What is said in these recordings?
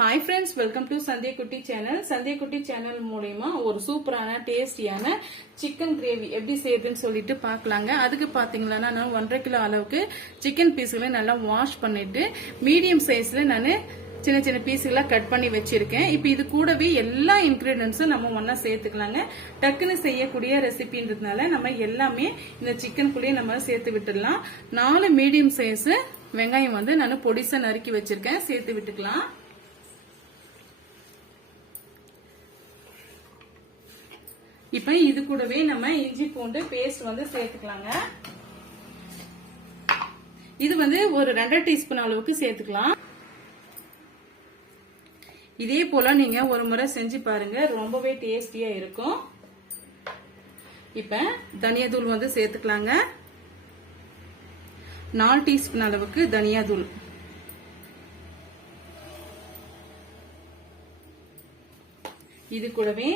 Hi friends welcome to Sandhya Kutti channel Sandhya குட்டி channel மூலயமா ஒரு சூப்பரான டேஸ்டியான சிக்கன் கிரேவி எப்படி செய்யுதுன்னு சொல்லிட்டு பார்க்கலாங்க. அதுக்கு பார்த்தீங்களா நான் ஒன்றரை கிலோ அளவுக்கு சிக்கன் பீஸ்களை நல்லா வாஷ் பண்ணிட்டு மீடியம் சைஸில் நான் சின்ன சின்ன பீஸுகளா கட் பண்ணி வச்சிருக்கேன். இப்போ இது கூடவே எல்லா இன்க்ரீடியன்ஸும் நம்ம ஒன்றா சேர்த்துக்கலாங்க. டக்குன்னு செய்யக்கூடிய ரெசிபின்றதுனால நம்ம எல்லாமே இந்த சிக்கனுக்குள்ளேயே நம்ம சேர்த்து விட்டுடலாம். நாலு மீடியம் சைஸு வெங்காயம் வந்து நான் பொடிசை நறுக்கி வச்சிருக்கேன். சேர்த்து விட்டுக்கலாம். இப்ப இது கூடவே நம்ம இஞ்சி பூண்டு பேஸ்ட் வந்து சேர்த்துக்கலாங்க. இது வந்து ஒரு ரெண்டரை டீஸ்பூன் அளவுக்கு சேர்த்துக்கலாம். இதே போல நீங்க ஒரு முறை செஞ்சு பாருங்க ரொம்பவே டேஸ்டியா இருக்கும். இப்ப தனியாதூள் வந்து சேர்த்துக்கலாங்க. நாலு டீஸ்பூன் அளவுக்கு தனியாதூள் இது கூடவே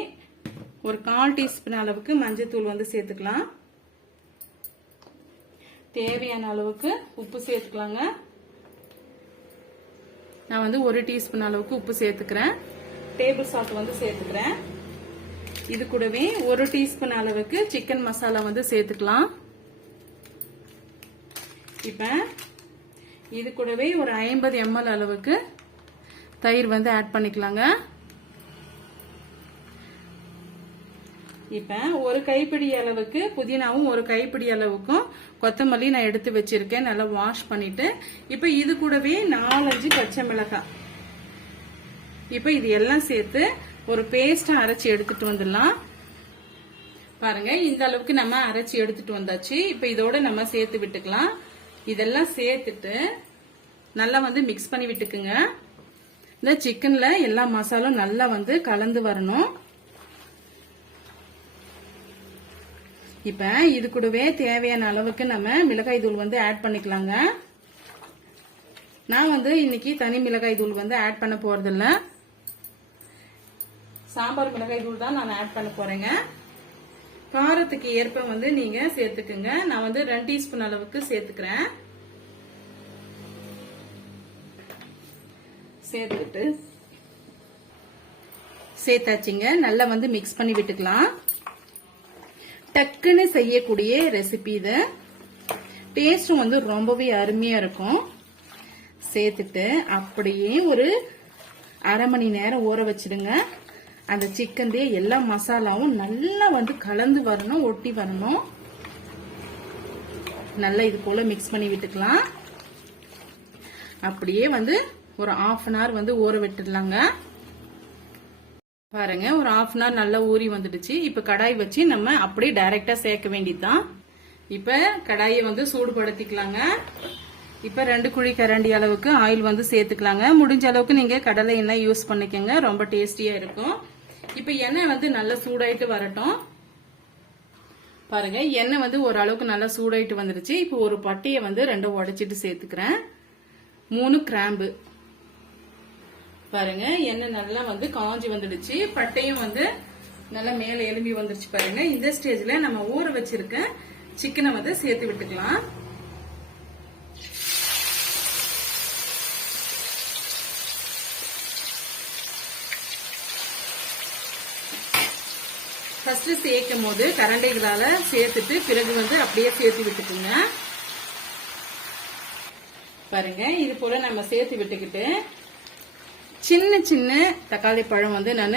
ஒரு கால் டீஸ்பூன் அளவுக்கு மஞ்சத்தூள் வந்து சேர்த்துக்கலாம். தேவையான அளவுக்கு உப்பு சேர்த்துக்கலாங்க. நான் வந்து ஒரு டீஸ்பூன் அளவுக்கு உப்பு சேர்த்துக்கிறேன். டேபிள் சால்ட் வந்து சேர்த்துக்கிறேன். இது கூடவே ஒரு டீஸ்பூன் அளவுக்கு சிக்கன் மசாலா வந்து சேர்த்துக்கலாம். இப்ப இது கூடவே ஒரு ஐம்பது எம்எல் அளவுக்கு தயிர் வந்து ஆட் பண்ணிக்கலாங்க. இப்போ ஒரு கைப்பிடி அளவுக்கு புதினாவும் ஒரு கைப்பிடி அளவுக்கும் கொத்தமல்லி நான் எடுத்து வச்சிருக்கேன். நல்லா வாஷ் பண்ணிட்டு இப்போ இது கூடவே நாலஞ்சு பச்சை மிளகாய். இப்போ இது எல்லாம் சேர்த்து ஒரு பேஸ்டா அரைச்சி எடுத்துட்டு வந்துடலாம். பாருங்க இந்த அளவுக்கு நம்ம அரைச்சி எடுத்துட்டு வந்தாச்சு. இப்போ இதோட நம்ம சேர்த்து விட்டுக்கலாம். இதெல்லாம் சேர்த்துட்டு நல்லா வந்து மிக்ஸ் பண்ணி விட்டுக்குங்க. இந்த சிக்கன்ல எல்லா மசாலும் நல்லா வந்து கலந்து வரணும். இப்ப இது கூடவே தேவையான அளவுக்கு நம்ம மிளகாய் தூள் வந்து ஆட் பண்ணிக்கலாங்க. நான் வந்து இன்னைக்கு தனி மிளகாய் தூள் வந்து ஆட் பண்ண போறதில்ல. சாம்பார் மிளகாய் தூள் தான் நான் ஆட் பண்ண போறேங்க. காரத்துக்கு ஏற்ப வந்து நீங்க சேர்த்துக்குங்க. நான் வந்து ரெண்டு டீஸ்பூன் அளவுக்கு சேர்த்துக்கிறேன். சேர்த்துட்டு சேர்த்தாச்சுங்க. நல்லா வந்து மிக்ஸ் பண்ணி விட்டுக்கலாம். டக்குன்னு செய்யக்கூடிய ரெசிபி இது. டேஸ்டும் வந்து ரொம்பவே அருமையா இருக்கும். சேர்த்துட்டு அப்படியே ஒரு அரை மணி நேரம் ஊற வச்சிடுங்க. அந்த சிக்கன்லேயே எல்லா மசாலாவும் நல்லா வந்து கலந்து வரணும் ஒட்டி வரணும். நல்லா இது போல மிக்ஸ் பண்ணி விட்டுக்கலாம். அப்படியே வந்து ஒரு ஆஃப் அன் ஹவர் வந்து ஊற விட்டுடலாங்க. பாருங்க ஒரு ஆஃப் அன் ஹவர் நல்லா ஊறி வந்துடுச்சு. இப்ப கடாய் வச்சு நம்ம அப்படியே டைரக்டா சேர்க்க வேண்டியதுதான். இப்ப கடாயை வந்து சூடுபடுத்திக்கலாங்க. இப்ப ரெண்டு குழி கரண்டி அளவுக்கு ஆயில் வந்து சேர்த்துக்கலாங்க. முடிஞ்ச அளவுக்கு நீங்க கடலை எண்ணெய் யூஸ் பண்ணிக்கோங்க. ரொம்ப டேஸ்டியா இருக்கும். இப்ப எண்ணெய் வந்து நல்லா சூடாயிட்டு வரட்டும். பாருங்க எண்ணெய் வந்து ஓரளவுக்கு நல்லா சூடாயிட்டு வந்துருச்சு இப்போ ஒரு பட்டையை வந்து ரெண்டும் உடைச்சிட்டு சேர்த்துக்கிறேன். மூணு கிராம்பு. பாருங்க எண்ணெய் நல்லா வந்து காஞ்சி வந்துடுச்சு. பட்டையும் வந்து நல்லா மேல எலும்பி வந்துருச்சு பாருங்க. இந்த ஸ்டேஜ்ல நம்ம ஊற வச்சிருக்க சிக்கனை வந்து சேர்த்து விட்டுக்கலாம். ஃபர்ஸ்ட் சேர்க்கும் போது கரண்டைகளால சேர்த்துட்டு பிறகு வந்து அப்படியே சேர்த்து விட்டுக்குங்க. பாருங்க இது போல நம்ம சேர்த்து விட்டுக்கிட்டு சின்ன சின்ன தக்காளி பழம் வந்து நான்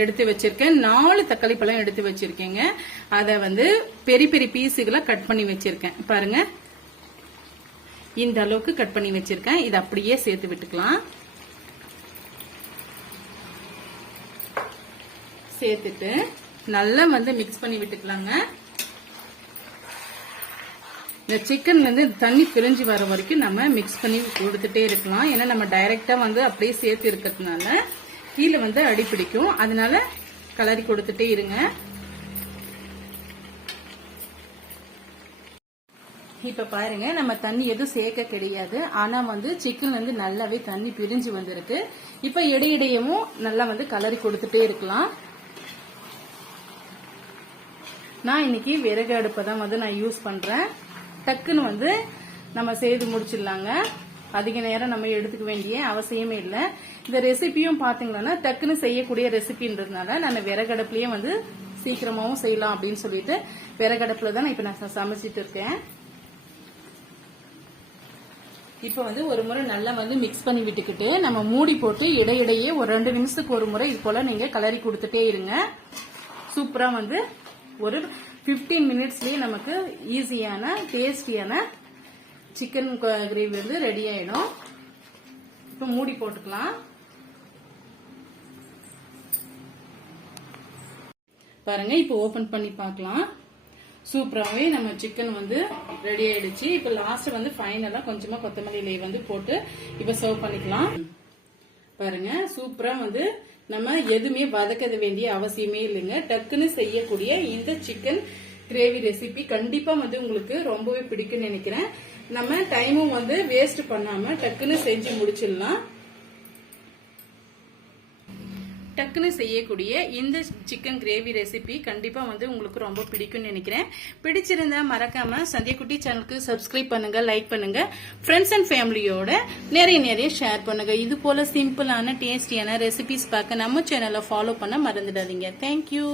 எடுத்து வச்சிருக்கேன். நாலு தக்காளி பழம் எடுத்து வச்சிருக்கேங்க. அதை வந்து பெரிய பெரிய பீஸுகளை கட் பண்ணி வச்சிருக்கேன். பாருங்க. இந்த அளவுக்கு கட் பண்ணி வச்சிருக்கேன். இதை அப்படியே சேர்த்து விட்டுக்கலாம். சேர்த்துட்டு நல்லா வந்து மிக்ஸ் பண்ணி விட்டுக்கலாங்க. இந்த சிக்கன்லேருந்து தண்ணி பிரிஞ்சு வர வரைக்கும் நம்ம மிக்ஸ் பண்ணி கொடுத்துட்டே இருக்கலாம். ஏன்னா நம்ம டைரெக்டாக வந்து அப்படியே சேர்த்து இருக்கிறதுனால கீழே வந்து அடி பிடிக்கும். அதனால கலரி கொடுத்துட்டே இருங்க. இப்ப பாருங்க நம்ம தண்ணி எதுவும் சேர்க்க கிடையாது. ஆனா வந்து சிக்கன்ல இருந்து நல்லாவே தண்ணி பிரிஞ்சு வந்திருக்கு. இப்ப இடையிடையவும் நல்லா வந்து கலரி கொடுத்துட்டே இருக்கலாம். நான் இன்னைக்கு விறகு அடுப்பை தான் வந்து நான் யூஸ் பண்றேன். டக்குன்னு வந்து நம்ம செய்து முடிச்சிடலாங்க. அதிக நேரம் நம்ம எடுத்துக்க வேண்டிய அவசியமே இல்லை. இந்த ரெசிபியும் பாத்தீங்கன்னா டக்குன்னு செய்யக்கூடிய ரெசிபின்றதுனால நான் விறகடுப்புலயே வந்து சீக்கிரமாவும் செய்யலாம் அப்படின்னு சொல்லிட்டு விறகடுப்புல தான் இப்ப நான் சமைச்சிட்டு இருக்கேன். இப்போ வந்து ஒரு முறை நல்லா வந்து மிக்ஸ் பண்ணி விட்டுக்கிட்டு நம்ம மூடி போட்டு இடையிடையே ஒரு ரெண்டு நிமிஷத்துக்கு ஒரு முறை இது போல நீங்க கலரி கொடுத்துட்டே இருங்க. சூப்பரா வந்து ஒரு ஃபிஃப்டீன் மினிட்ஸ்லேயே நமக்கு ஈஸியான டேஸ்டியான சிக்கன் கிரேவி வந்து ரெடி ஆயிடும். இப்போ மூடி போட்டுக்கலாம். பாருங்க இப்போ ஓபன் பண்ணி பார்க்கலாம். சூப்பராகவே நம்ம சிக்கன் வந்து ரெடி ஆயிடுச்சு. இப்போ லாஸ்ட் வந்து ஃபைனலாக கொஞ்சமாக கொத்தமல்லி இலையை வந்து போட்டு இப்போ சர்வ் பண்ணிக்கலாம். பாருங்க சூப்பரா வந்து நம்ம எதுவுமே வதக்க வேண்டிய அவசியமே இல்லைங்க. டக்குன்னு செய்யக்கூடிய இந்த சிக்கன் கிரேவி ரெசிபி கண்டிப்பா வந்து உங்களுக்கு ரொம்பவே பிடிக்கும்னு நினைக்கிறேன். நம்ம டைமும் வந்து வேஸ்ட் பண்ணாம டக்குன்னு செஞ்சு முடிச்சிடலாம். டக்குன்னு செய்யக்கூடிய இந்த சிக்கன் கிரேவி ரெசிபி கண்டிப்பாக வந்து உங்களுக்கு ரொம்ப பிடிக்கும்னு நினைக்கிறேன். பிடிச்சிருந்தா மறக்காமல் சந்தியக்குட்டி சேனலுக்கு சப்ஸ்கிரைப் பண்ணுங்க லைக் பண்ணுங்க. ஃப்ரெண்ட்ஸ் அண்ட் ஃபேமிலியோட நிறைய நிறைய ஷேர் பண்ணுங்க. இது போல சிம்பிளான டேஸ்டியான ரெசிபிஸ் பார்க்க நம்ம சேனலை ஃபாலோ பண்ண மறந்துடாதீங்க. தேங்க்யூ